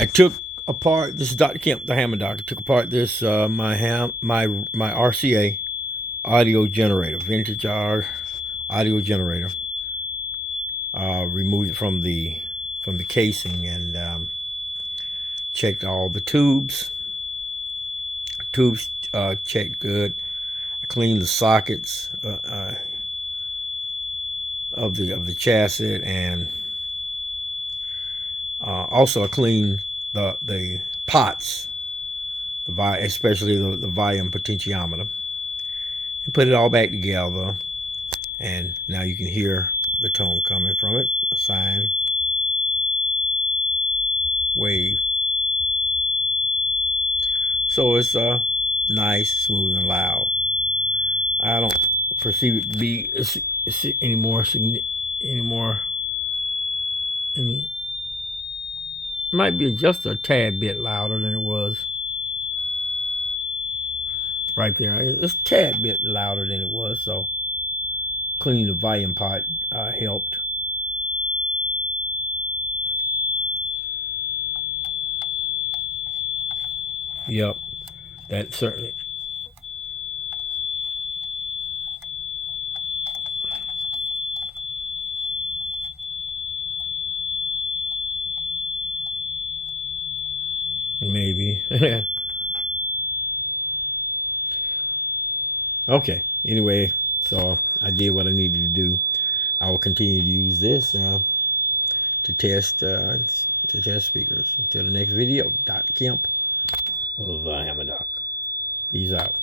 I took apart, this is Dr. Kemp, the Hammer Doc. I took apart this, my RCA audio generator, vintage audio generator. Removed it from the casing and checked all the tubes. Checked good. I cleaned the sockets of the chassis, and also I cleaned the pots, especially the volume potentiometer, and put it all back together. And now you can hear the tone coming from it, a sine wave. So it's nice, smooth, and loud. I don't perceive it to be any more. Might be just a tad bit louder than it was right there. It's a tad bit louder than it was. So cleaning the volume pot helped. Yep, that certainly. Maybe. Okay. Anyway, so I did what I needed to do. I will continue to use this to test speakers. Until the next video, Dr. Kemp of Hammer Doc. Peace out.